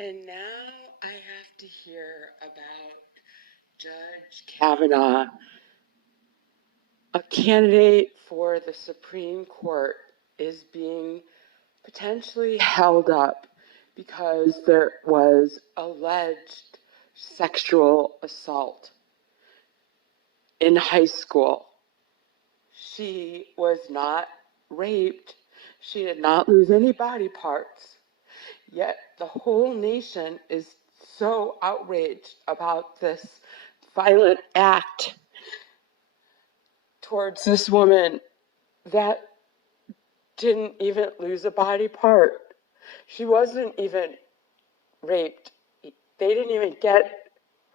And now I have to hear about Judge Kavanaugh, a candidate for the Supreme Court, is being potentially held up because there was alleged sexual assault in high school. She was not raped. She did not lose any body parts. Yet the whole nation is so outraged about this violent act towards this woman that didn't even lose a body part. She wasn't even raped. They didn't even get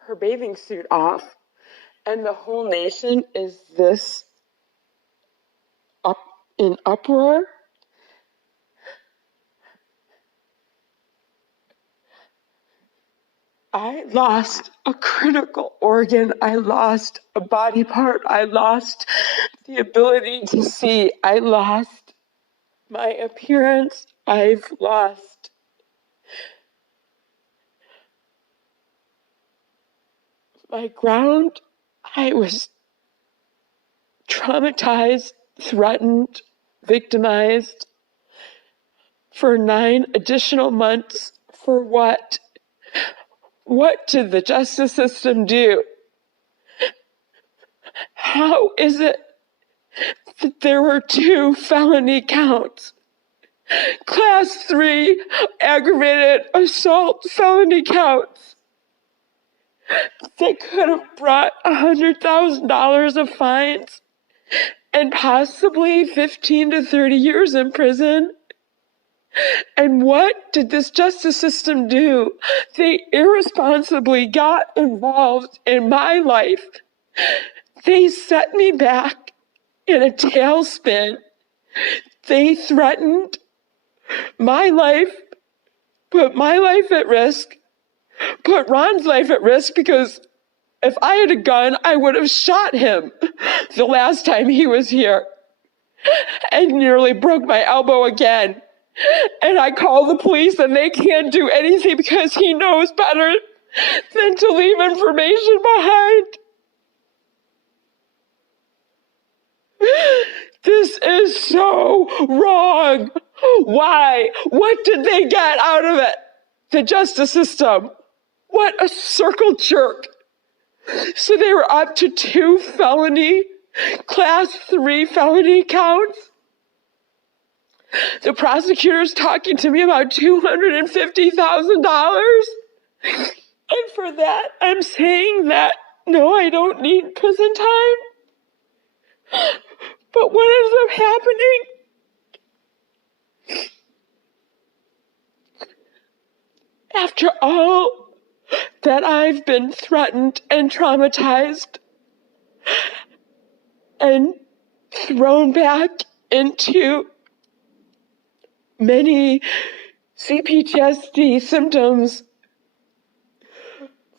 her bathing suit off. And the whole nation is this up in uproar. I lost a critical organ. I lost a body part. I lost the ability to see. I lost my appearance. I've lost my ground. I was traumatized, threatened, victimized for 9 additional months. For what? What did the justice system do? How is it that there were 2 felony counts? Class 3 aggravated assault felony counts. They could have brought $100,000 of fines and possibly 15 to 30 years in prison. And what did this justice system do? They irresponsibly got involved in my life. They set me back in a tailspin. They threatened my life, put my life at risk, put Ron's life at risk, because if I had a gun, I would have shot him the last time he was here, and nearly broke my elbow again. And I call the police and they can't do anything because he knows better than to leave information behind. This is so wrong. Why? What did they get out of it? The justice system. What a circle jerk. So they were up to 2 felony, class 3 felony counts. The prosecutor's talking to me about $250,000. And for that, I'm saying that, no, I don't need prison time. But what ends up happening? After all that I've been threatened and traumatized and thrown back into many CPTSD symptoms,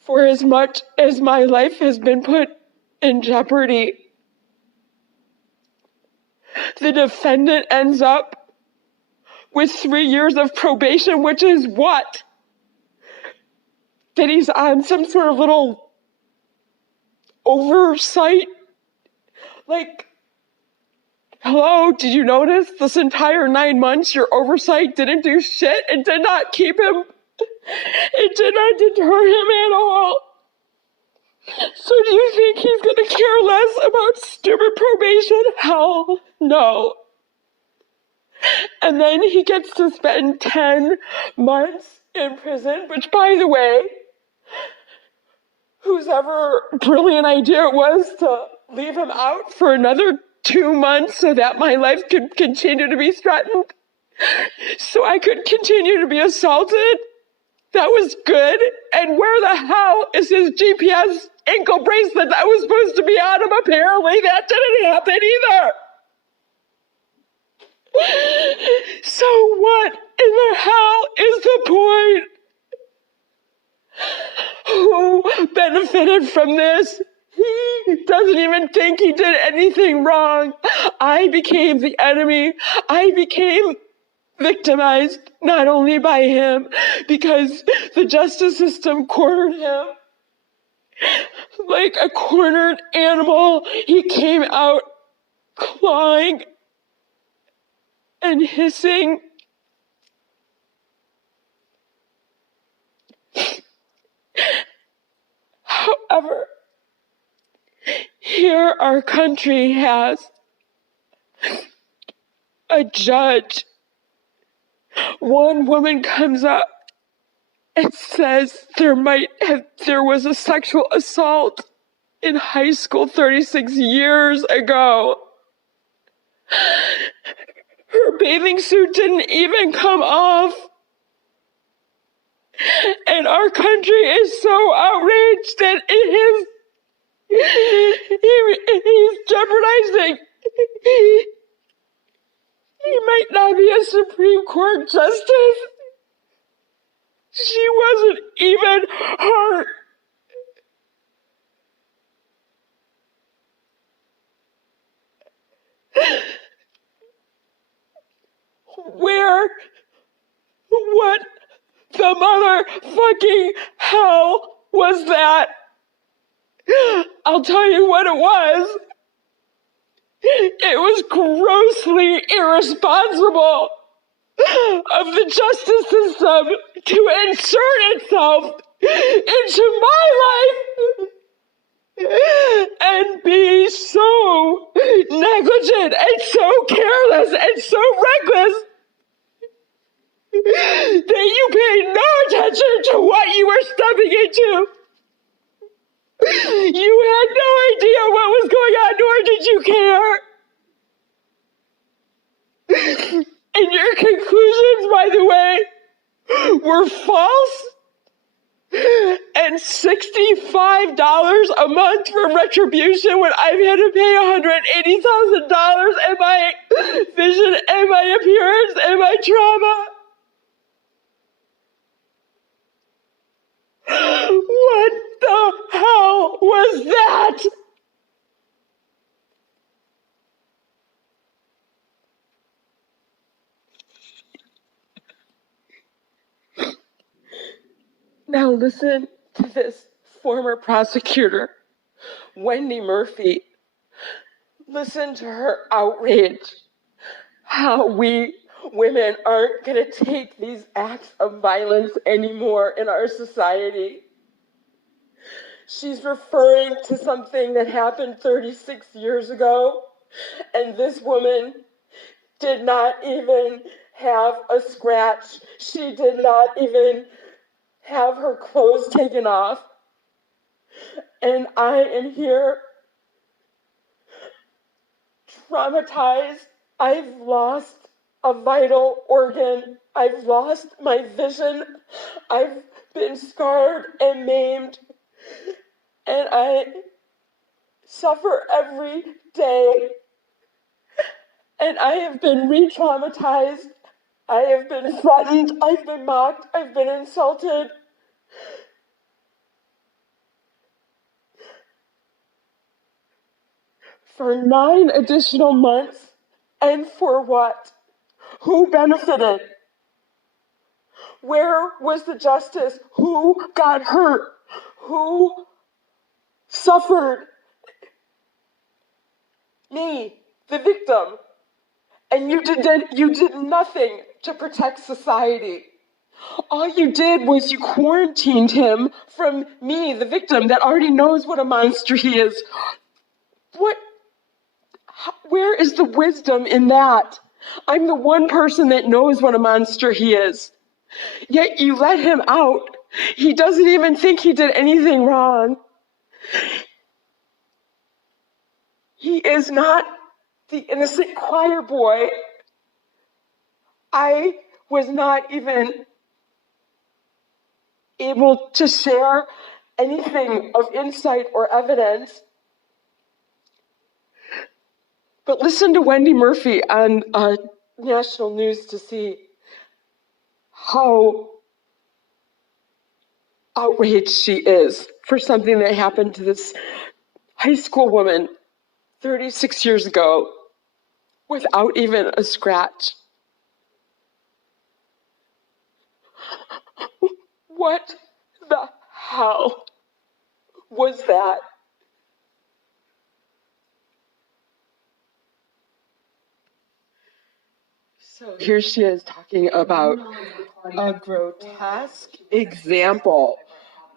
for as much as my life has been put in jeopardy, the defendant ends up with 3 years of probation, which is what? That he's on some sort of little oversight? Like, hello, did you notice this entire 9 months your oversight didn't do shit? It did not keep him. It did not deter him at all. So do you think he's going to care less about stupid probation? Hell no. And then he gets to spend 10 months in prison, which, by the way, whose ever brilliant idea it was to leave him out for another 2 months so that my life could continue to be threatened, so I could continue to be assaulted. That was good. And where the hell is his GPS ankle bracelet that was supposed to be on him? Apparently that didn't happen either. So what in the hell is the point? Who benefited from this? He doesn't even think he did anything wrong. I became the enemy. I became victimized not only by him, because the justice system cornered him like a cornered animal. He came out clawing and hissing. However, here our country has a judge. One woman comes up and says there was a sexual assault in high school 36 years ago. Her bathing suit didn't even come off. And our country is so outraged that he's jeopardizing. He might not be a Supreme Court justice. She wasn't even hurt. What the motherfucking hell was that? I'll tell you what it was. It was grossly irresponsible of the justice system to insert itself into my life and be so negligent and so careless and so reckless that you paid no attention to what you were stepping into. You had no idea what was going on, nor did you care. And your conclusions, by the way, were false. And $65 a month for retribution when I've had to pay $180,000 in my vision and my appearance and my trauma. What the hell was that? Now listen to this former prosecutor, Wendy Murphy. Listen to her outrage. How we women aren't going to take these acts of violence anymore in our society. She's referring to something that happened 36 years ago, and this woman did not even have a scratch. She did not even have her clothes taken off. And I am here traumatized. I've lost a vital organ. I've lost my vision. I've been scarred and maimed. And I suffer every day. And I have been re-traumatized. I have been threatened. I've been mocked. I've been insulted. For 9 additional months. And for what? Who benefited? Where was the justice? Who got hurt? Who suffered? Me, the victim. And you did nothing to protect society. All you did was you quarantined him from me, the victim, that already knows what a monster he is. Where is the wisdom in that? I'm the one person that knows what a monster he is. Yet you let him out. He doesn't even think he did anything wrong. He is not the innocent choir boy. I was not even able to share anything of insight or evidence. But listen to Wendy Murphy on national news to see how outraged she is for something that happened to this high school woman 36 years ago without even a scratch. What the hell was that? So here she is talking about a grotesque example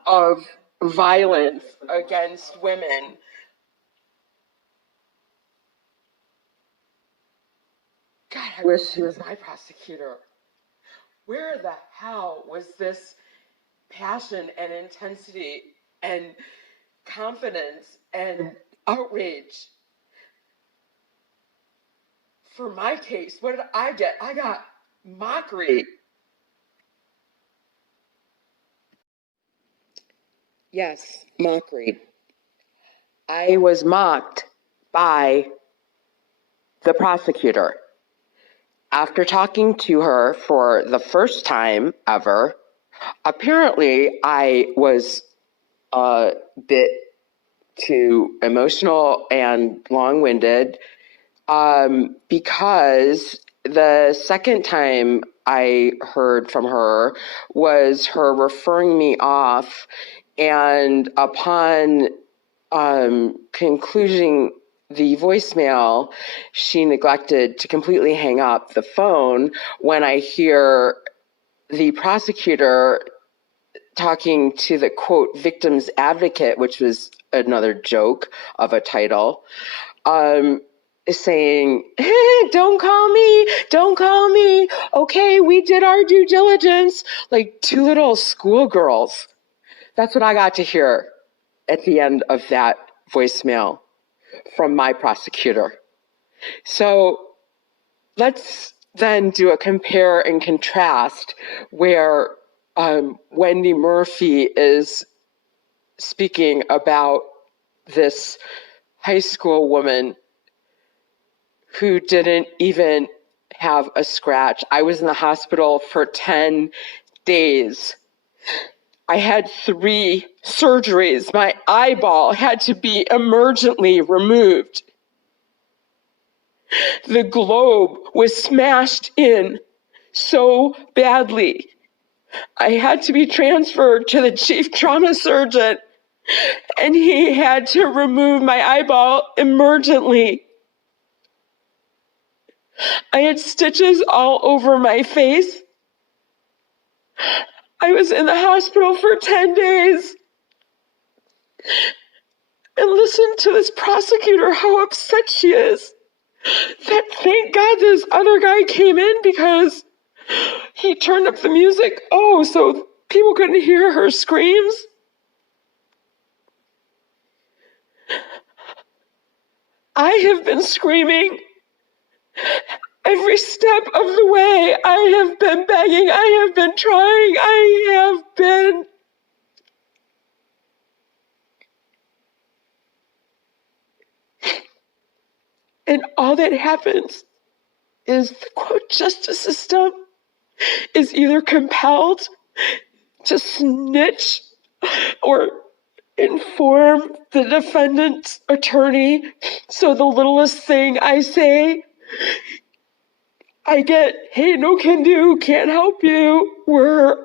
of violence against women. God, I wish she was my prosecutor. Where the hell was this passion and intensity and confidence and outrage? For my case, what did I get? I got mockery. Yes, mockery. I was mocked by the prosecutor. After talking to her for the first time ever, apparently I was a bit too emotional and long-winded, because the second time I heard from her was her referring me off, and upon concluding the voicemail, she neglected to completely hang up the phone when I hear the prosecutor talking to the, quote, victim's advocate, which was another joke of a title, saying, hey, don't call me. Okay, we did our due diligence. Like two little schoolgirls. That's what I got to hear at the end of that voicemail from my prosecutor. So let's then do a compare and contrast where Wendy Murphy is speaking about this high school woman who didn't even have a scratch. I was in the hospital for 10 days. I had 3 surgeries. My eyeball had to be emergently removed. The globe was smashed in so badly. I had to be transferred to the chief trauma surgeon, and he had to remove my eyeball emergently. I had stitches all over my face. I was in the hospital for 10 days. And listen to this prosecutor, how upset she is. That thank God this other guy came in because he turned up the music. Oh, so people couldn't hear her screams? I have been screaming every step of the way. I have been begging. I have been trying. I have been. And all that happens is the, quote, justice system is either compelled to snitch or inform the defendant's attorney. So the littlest thing I say, I get, hey, no can do, can't help you, we're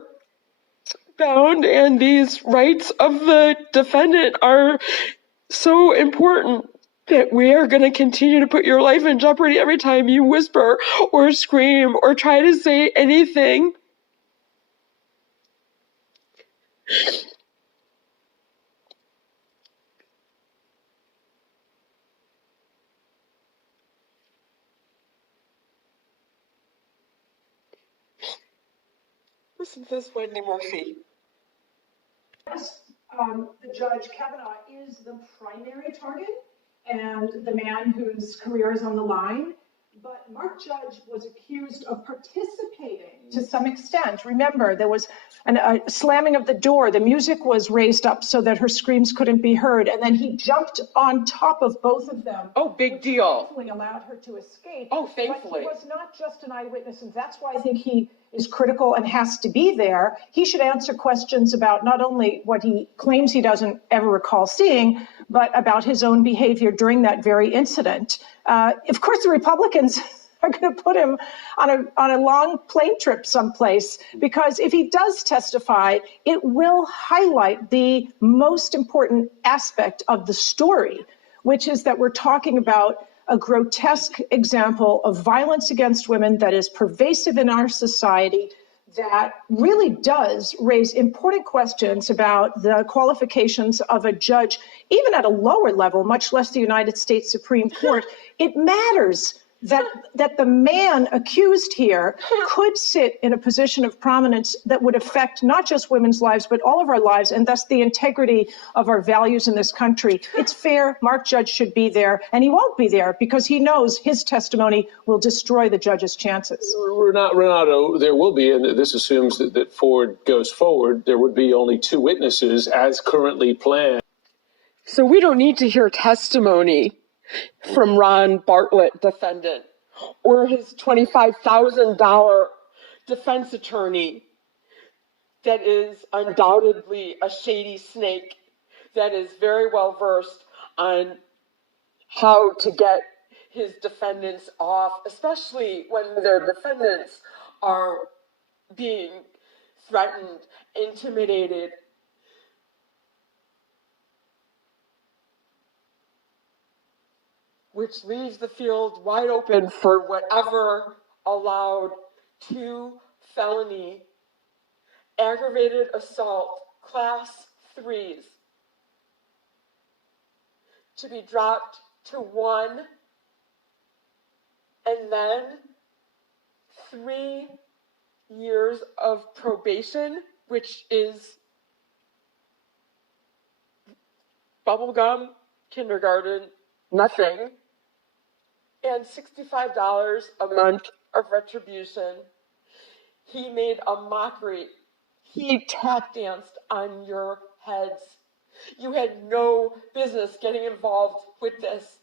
bound, and these rights of the defendant are so important that we are going to continue to put your life in jeopardy every time you whisper or scream or try to say anything. Listen to this, Wendy Murphy. The judge, Kavanaugh, is the primary target and the man whose career is on the line. But Mark Judge was accused of participating to some extent. Remember, there was a slamming of the door. The music was raised up so that her screams couldn't be heard. And then he jumped on top of both of them. Oh, big deal. Thankfully allowed her to escape. Oh, thankfully. But he was not just an eyewitness, and that's why I think he is critical and has to be there. He should answer questions about not only what he claims he doesn't ever recall seeing, but about his own behavior during that very incident. Of course, the Republicans are going to put him on a long plane trip someplace, because if he does testify, it will highlight the most important aspect of the story, which is that we're talking about a grotesque example of violence against women that is pervasive in our society, that really does raise important questions about the qualifications of a judge, even at a lower level, much less the United States Supreme Court. It matters that the man accused here could sit in a position of prominence that would affect not just women's lives, but all of our lives, and thus the integrity of our values in this country. It's fair. Mark Judge should be there, and he won't be there because he knows his testimony will destroy the judge's chances. Renato, there will be, and this assumes that Ford goes forward, there would be only 2 witnesses as currently planned. So we don't need to hear testimony from Ron Bartlett, defendant, or his $25,000 defense attorney that is undoubtedly a shady snake that is very well versed on how to get his defendants off, especially when their defendants are being threatened, intimidated. Which leaves the field wide open for whatever allowed 2 felony aggravated assault class 3s to be dropped to 1 and then 3 years of probation, which is bubblegum, kindergarten, nothing, and $65 a month of retribution. He made a mockery. He tap danced on your heads. You had no business getting involved with this.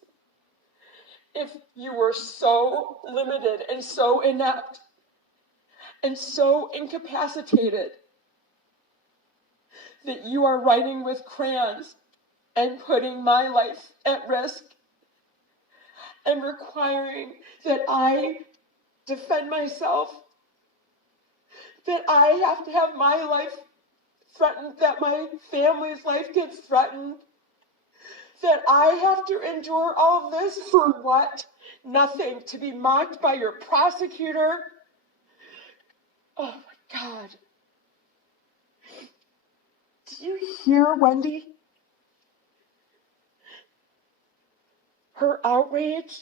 If you were so limited and so inept and so incapacitated that you are writing with crayons and putting my life at risk and requiring that I defend myself, that I have to have my life threatened, that my family's life gets threatened, that I have to endure all of this for what? Nothing. To be mocked by your prosecutor? Oh my God. Do you hear Wendy? Her outrage?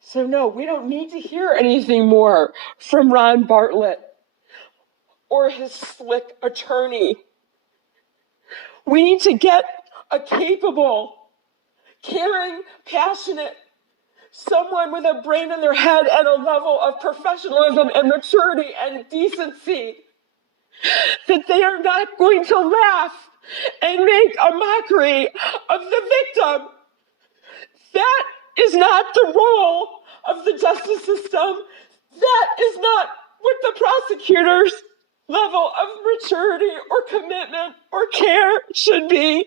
So no, we don't need to hear anything more from Ron Bartlett or his slick attorney. We need to get a capable, caring, passionate, someone with a brain in their head and a level of professionalism and maturity and decency that they are not going to laugh and make a mockery of the victim. That is not the role of the justice system. That is not what the prosecutor's level of maturity or commitment or care should be.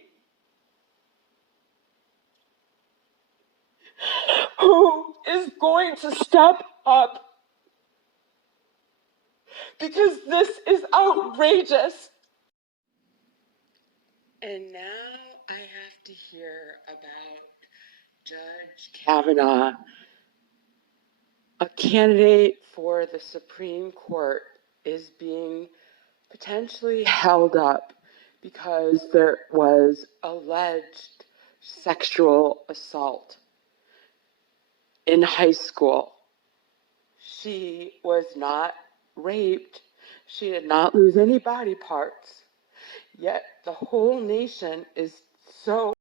Who is going to step up? Because this is outrageous. And now I have to hear about Judge Kavanaugh, a candidate for the Supreme Court, is being potentially held up because there was alleged sexual assault in high school. She was not raped. She did not lose any body parts. Yet the whole nation is so